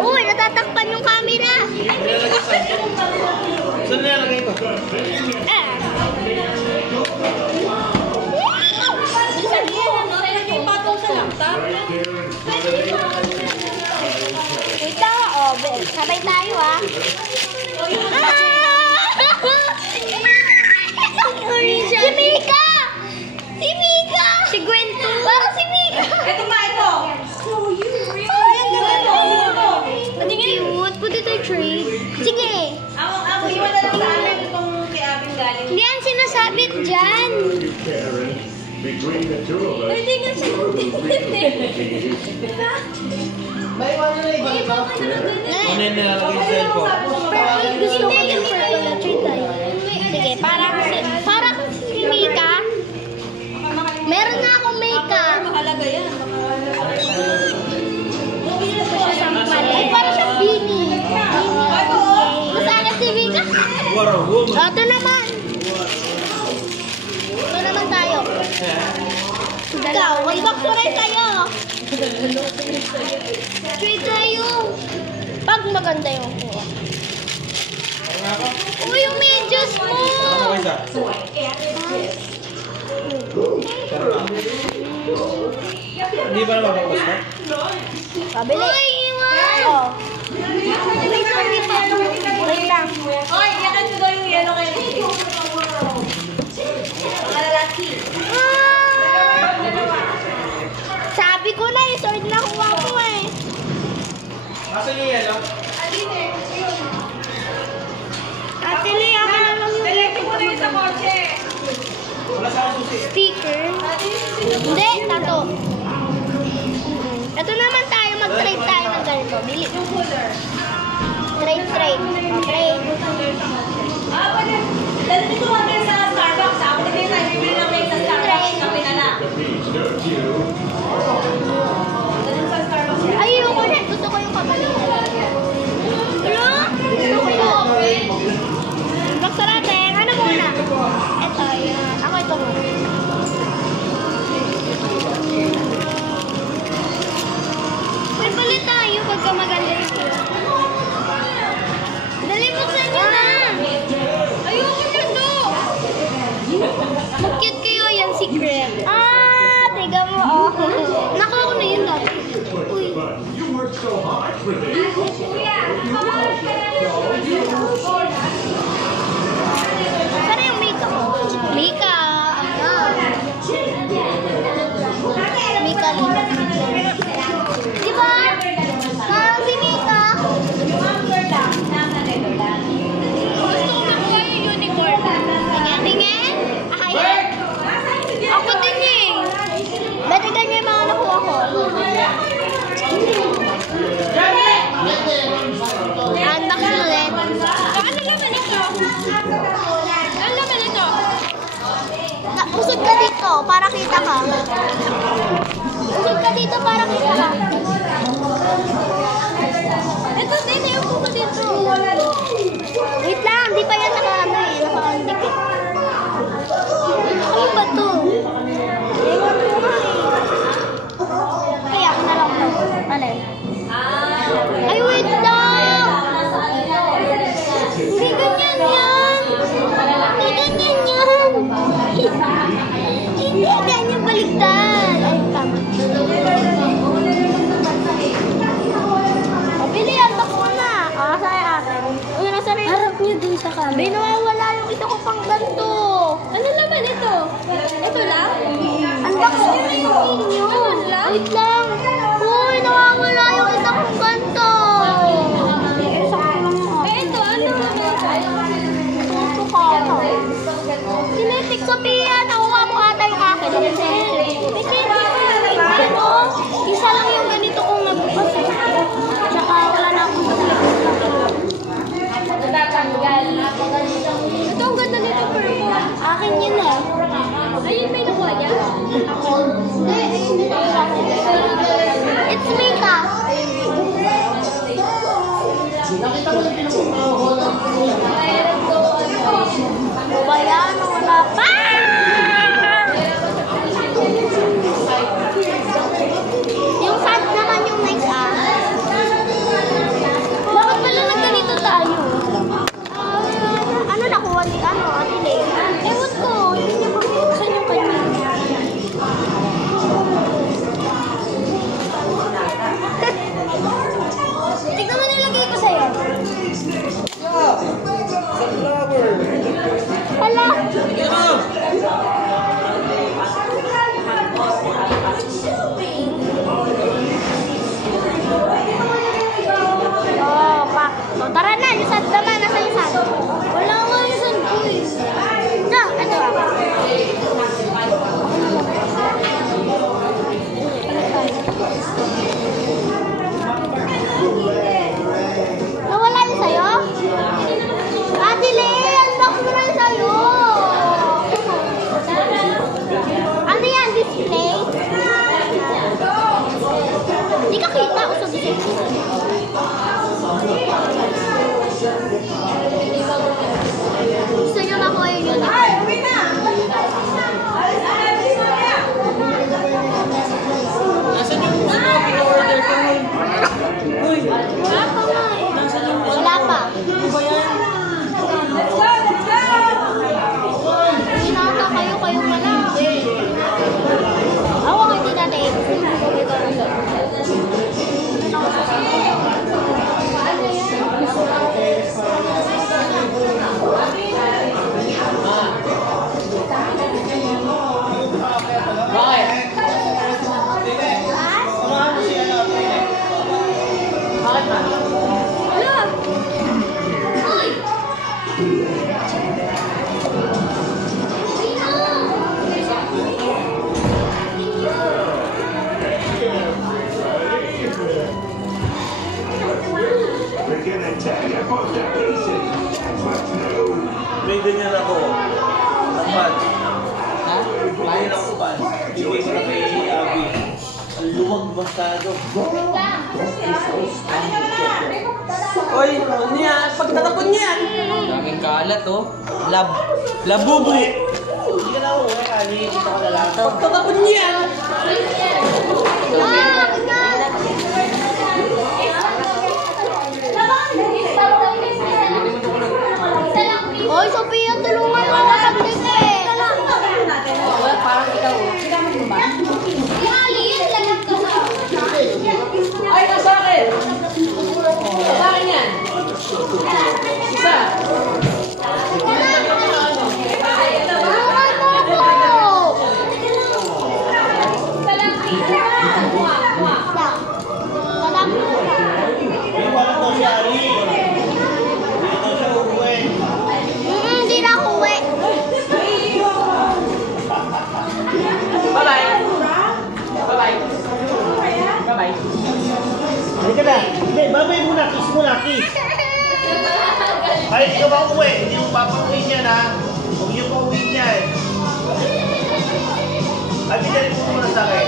Uy, natatakpan yung camera. Saan nilalagay ko? Wait lang, oh, sabay tayo ah. Si Mika! Si Mika! Si Gwen to. Parang si Mika. Ito nga, ito. Cute. Put it in trade. Sige. Ako iwan na lang sa amin itong kay Abing galing. Hindi yan sinasabit dyan. Hindi nga siya May iwan na lang iba. Ano yung nilalagay sa cellphone? Gusto ko yung purple. Trade tayo. Sige, parang si Mika. Meron na akong makeup. mahalaga yan. Ay, parang siyang beanie. Masakit si Mika. Ito naman. Ito naman tayo. Ikaw, mag-box mo rin tayo. Trade tayo. Pag maganda yung kuha. Uy, yung medyas mo. Hindi ba naman mapapos ka? Pabili. Uy, iwan. Oh. Wait lang. Oy, yakan mo daw yung yellow kay Ricky. Mga lalaki. Sabi ko na, i-sword na kuha ko eh. Nasaan yung yellow? Ate Lee, ako na lang yung Dalating mo na yun sa kotse. Wala sa akin susi. sticker. Hindi, tato. Ito naman tayo, mag-trade tayo ng ganito. Bili. Trade. Okay. Pwede. Dalating mo kami sa Starbucks. Ako na tayo bibili ng cake sa Starbucks. Kami na lang. Dalating sa Starbucks. Ayoko na. Gusto ko yung kapatid. Ano? Gusto ko yung Magsarating. Ano muna? Ito, yan. Ako ito muna. May palit tayo pagka maganda yung skill. Dali, buksan nyo na! Ayoko na to! Mag-cute kayo yan, secret. Tiga mo, oh. Nakuha ko na yun dati. Uy. Para yung Mika ko. Mika! Mika Lina. Diba? Parang si Mika. Yung amber lang. Gusto ko makuha yung unicorn. Tingin? Ayan. Ako din eh. Dati ganyan yung mga nakuha ko. Unbox ulit. Ano naman ito? Ano naman ito? Usog ka dito para kita ka. Usog ka dito para kita ka. Ito din, ayoko ko dito. Wait lang, di pa yan naka-ano eh. Naka-dikit. Ano ba ito? Ewan ko nga eh. Kaya ako na lang ito. Alin? Ay, wait lang! Hindi ganyan yan! Hindi ganyan yan! Hindi ganyan baligtad! Ay, tama. Pili, unbox mo na! Sa'yo akin. Uy, nasa rin. Harap niyo dun sa camera. May nawawala yung isa ko pang ganito. Ano naman ito? Ito lang? Unbox nyo na yung inyo. Ano lang? Wait lang. Uy, nawawala yung isa kong ganito. Ito, ano naman? Tuto ka. Kinetic Sophia, nakuha mo ata yung akin. Ano? Isa lang yung ganito kong nagbukas. Tsaka wala na akong ito, ang ganda nito, purple. Akin yun eh. Ayun, may nakuha niya? Ako. Hindi, ayun dito sa akin. It's Mika. dalawa ni Ate Lay. Ewan ko, hindi niya pagkakasan yung kanya. Tignan mo nilagay ko sa'yo. Sunflower. Hala! Oh, pak. So, tara na, yung sad naman. Nasa yung sad? Wala nga yung sad ko eh. Na, ito ah. Nawala yung sa'yo? Ate Lay, unbox mo na yung sa'yo. Ano yan? Display? Hindi ka kita ko sa display. Gusto nyo na ko yun. Ay, uwi na! Nasaan yung pina-order ko? Uy, Wala pa nga eh. nasaan yung Wala pa. ano ba yan? Let's go! Let's go! Hinata kayo pala. Ako hindi natin. Bakit? Bakit ba? Wala. Uy! We're gonna tell you about the basics. But no, May ganyan ako. Tapad. Ha? Ayun ako pa. Ibig ko na kay Abby. Ang luwag masyado. Oy, ano yan? Pagtatapon niyan. Daming kalat, oh. Labubu. Hindi ka na ako, Abby. Dito ka na lang. Pagtatapon niyan. Ah! Hoy, Sophia, tulungan mo na pag-declare. Parang ikaw. Ay, nasa akin! Sa akin yan! Isa! Tulungan mo ako. Iwan daw si Ari. Hindi daw siya uuwi. Hindi na ako uwi. Bye-bye! Bye-bye! Bye-bye! Halika na. Hindi, babay muna. Kiss muna, kiss. Ay, hindi ka ba uuwi? Hindi mo papauwi niya na. Huwag niyo pauwi niya eh. Ay, binalik mo muna sa akin.